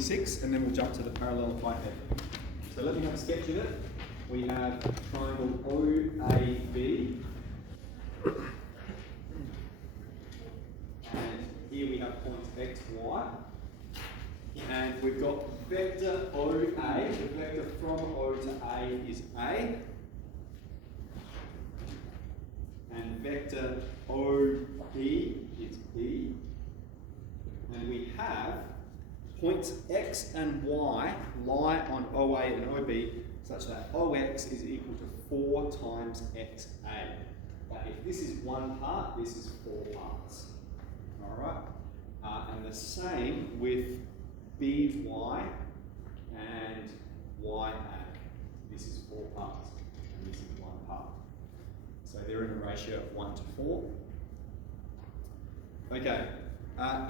26, and then we'll jump to the parallelpiped. So let me have a sketch of it. We have triangle OAB, and here we have points x, y, and we've got vector OA. The vector from O to A is A, and vector OB is B, and we have points x and y lie on OA and OB such that OX is equal to 4 times XA. But if this is one part, this is 4 parts. Alright? And the same with BY and YA. This is 4 parts, and this is 1 part. So they're in a ratio of 1 to 4. Okay.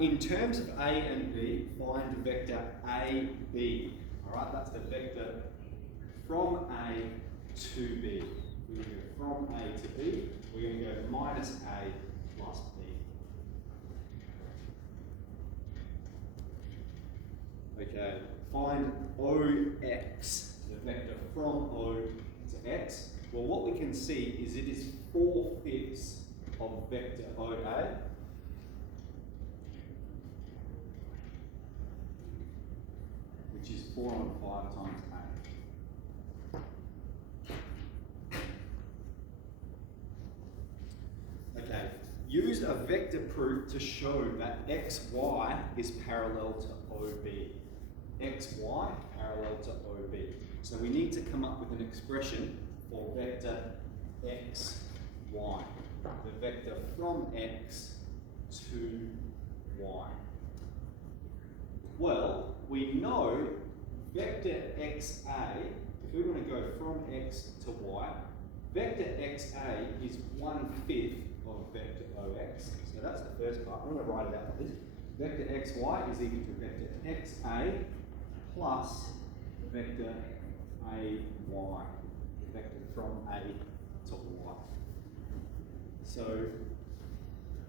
In terms of A and B, find the vector AB. Alright, that's the vector from A to B. We're going to go from A to B. We're going to go minus A plus B. Okay, find OX, the vector from O to X. Well, what we can see is it is 4/5 of vector OA. Which is 4 on 5 times A. Okay, use a vector proof to show that XY is parallel to OB. XY parallel to OB. So we need to come up with an expression for vector XY. The vector from X to Y. Well, we know vector XA, if we want to go from X to Y, vector XA is 1/5 of vector OX. So that's the first part. I'm going to write it out like this. Vector XY is equal to vector XA plus vector AY, the vector from A to Y. So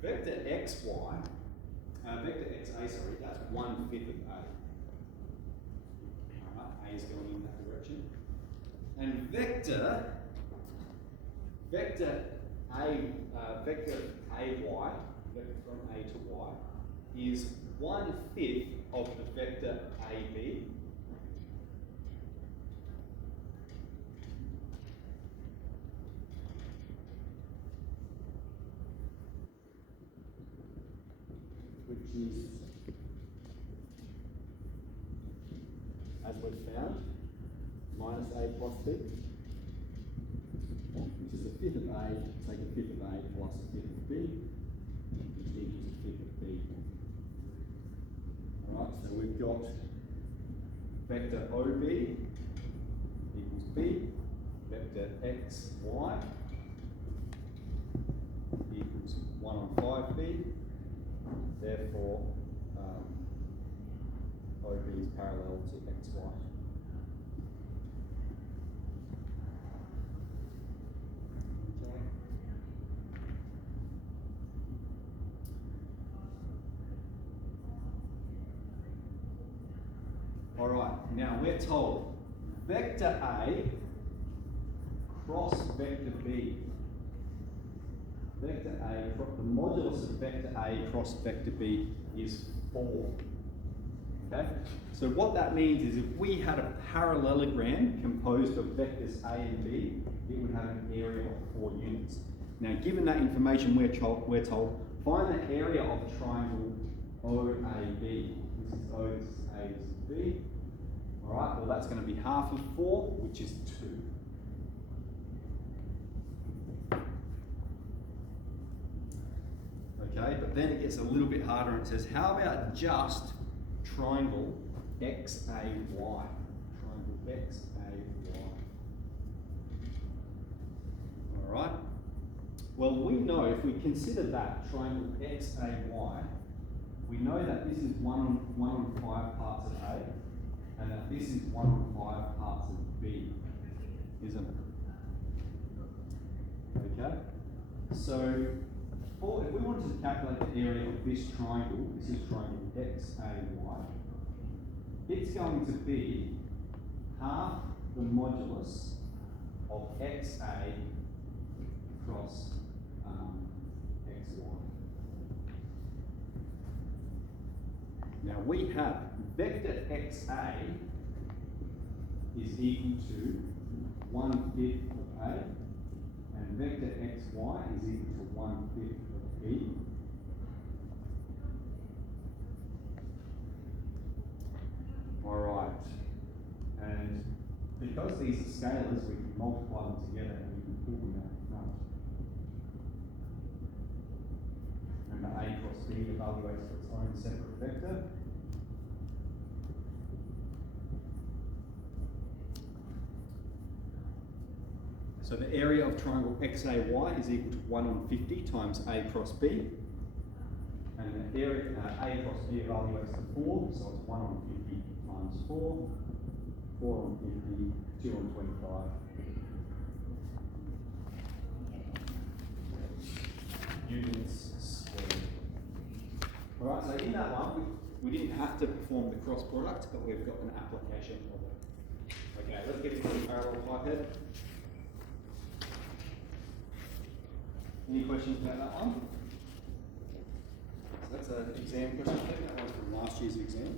vector XY, vector XA, sorry, that's 1/5 of A. Alright, A is going in that direction. And vector AY, vector from A to Y, is 1/5 of the vector AB. Which is, as we've found, minus A plus B, which is 1/5 of A, take 1/5 of A plus 1/5 of B, which equals 1/5 of B. Alright, so we've got vector OB equals B, vector XY equals 1 on 5B, therefore OB is parallel to XY. Okay. Alright, now we're told vector A cross vector B. Vector A, the modulus of vector A cross vector B is 4. Okay? So what that means is if we had a parallelogram composed of vectors A and B, it would have an area of 4 units. Now, given that information, we're told find the area of the triangle OAB. This is O, this is A, this is B. Alright, well that's going to be half of 4, which is 2. Okay, but then it gets a little bit harder and it says, how about just triangle XAY? Triangle XAY. Alright? Well, we know if we consider that triangle XAY, we know that this is 1 on 5 parts of A, and that this is 1 on 5 parts of B, isn't it? Okay? So, if we wanted to calculate the area of this triangle, this is triangle XAY, it going to be half the modulus of XA cross XY. Now we have vector XA is equal to 1/5 of A, and vector XY is equal to 1/5 of B. Alright, and because these are scalars, we can multiply them together and we can pull them out in front. Remember, A cross B evaluates for its own separate vector. So the area of triangle XAY is equal to 1/50 times A cross B. And the area A cross B evaluates to 4, so it's 1/50 times 4, 4/50, 2/25. Units squared. Alright, so in that one, we didn't have to perform the cross product, but we've got an application of it. Okay, let's get into the parallelpiped. Any questions about that one? So that's an exam question. I think that one's from last year's exam.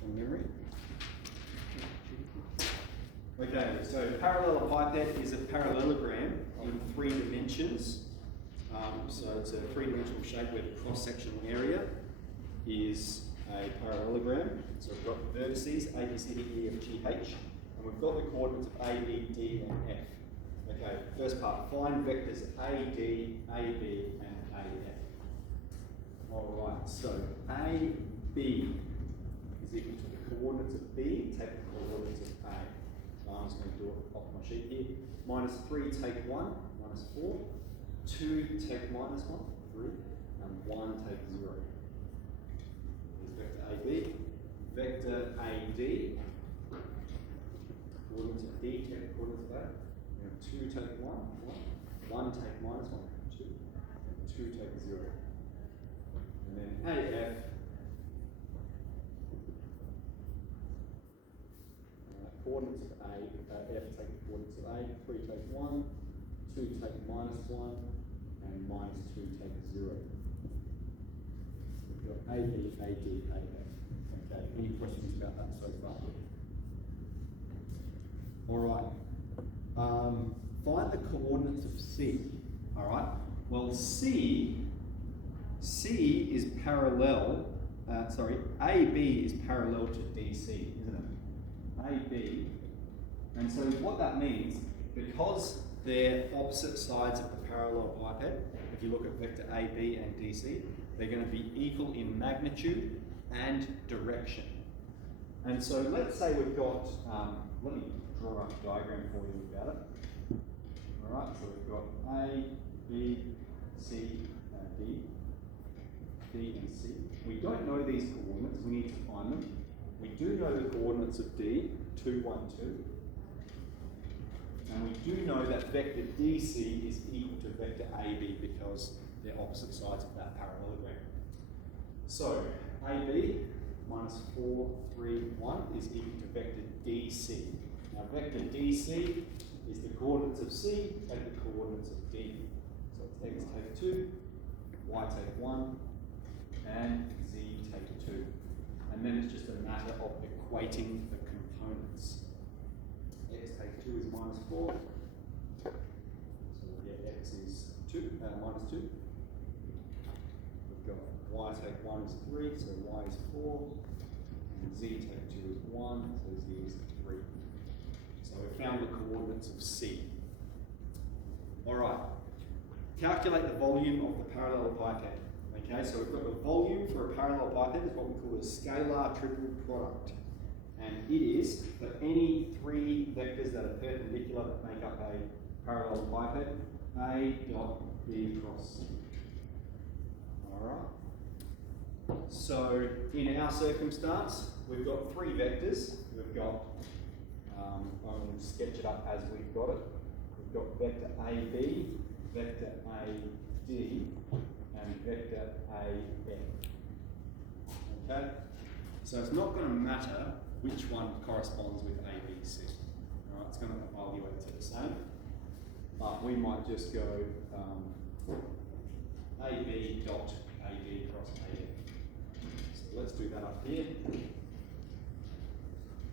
From memory. Okay, so parallelpiped is a parallelogram in 3 dimensions. So it's a 3-dimensional shape where the cross-sectional area is a parallelogram. So we've got vertices A, B, C, D, E, F, G, H, and we've got the coordinates of A, B, D, and F. Okay, first part, find vectors AD, AB, and AF. Alright, so AB is equal to the coordinates of B, take the coordinates of A. So I'm just going to do it off my sheet here. -3, take 1, -4. 2, take -1, 3. And 1, take 0. Here's vector AB. Vector AD, coordinates of D, take the coordinates of A. 2 take 1, 1 take -1, 2, and 2 take 0. And then AF, coordinates of A, F take the coordinates of A, 3 take 1, 2 take -1, and -2 take 0. We've got AB, AD, AF. Okay, any questions about that so far? Alright. Find the coordinates of C. Alright, well C is parallel, AB is parallel to DC, isn't it? AB, and so what that means, because they're opposite sides of the parallelpiped, if you look at vector AB and DC, they're going to be equal in magnitude and direction. And so let's say we've got, let me draw up a diagram for you about it. Alright, so we've got A, B, C, D, D and C. We don't know these coordinates, we need to find them. We do know the coordinates of D, 2, 1, 2. And we do know that vector DC is equal to vector AB because they're opposite sides of that parallelogram. So, AB -4, 3, 1 is equal to vector DC. Now vector DC is the coordinates of C and the coordinates of D. So it's X take 2, Y take 1, and Z take 2. And then it's just a matter of equating the components. X take 2 is -4. So yeah, X is -2. We've got Y take 1 is 3, so Y is 4. And Z take 2 is 1, so Z is 3. So we found the coordinates of C. Alright, calculate the volume of the parallelpiped. Okay, so we've got the volume for a parallelpiped is what we call a scalar triple product. And it is for any 3 vectors that are perpendicular that make up a parallelpiped, A dot B cross C. Alright. So in our circumstance, we've got 3 vectors. We've got, I'll sketch it up as we've got it. We've got vector AB, vector AD, and vector AF. Okay? So it's not going to matter which one corresponds with A, B, C. All right, it's going to evaluate to the same. But we might just go AB dot AD cross AF. So let's do that up here.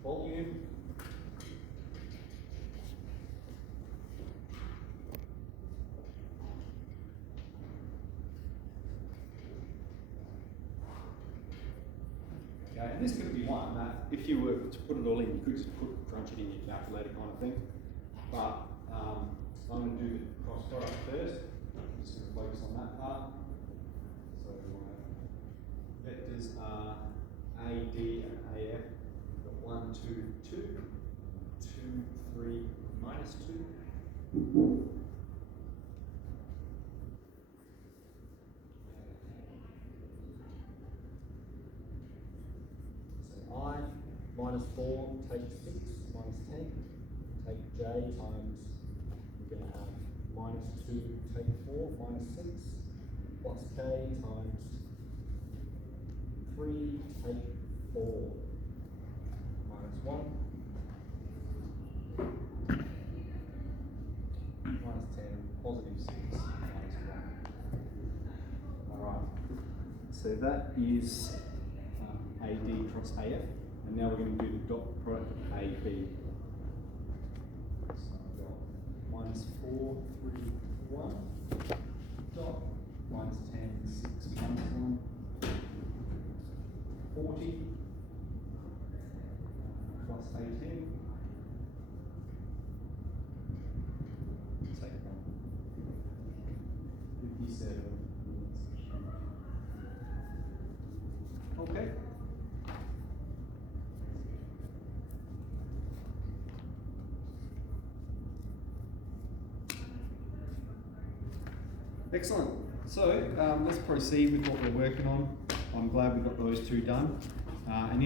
Volume. Okay, and this could be one that if you were to put it all in, you could just crunch it in your calculator kind of thing. But I'm going to do the cross product first. I'm just going to focus on that part. So my vectors are AD and AF. We've got 1, 2, 2, 2, 3, minus 2. I minus 4 take 6 minus 10, take j times, we're going to have minus 2 take 4 minus 6, plus k times 3 take 4 minus 1, minus 10 positive 6 minus 1. Alright, so that is AD cross AF, and now we're going to do the dot product of AB. So I've got minus 4, 3, 1, dot, minus 10, 6, minus 1, 40, plus 18, take 1, 57. Okay. Excellent. So let's proceed with what we're working on. I'm glad we got those two done. And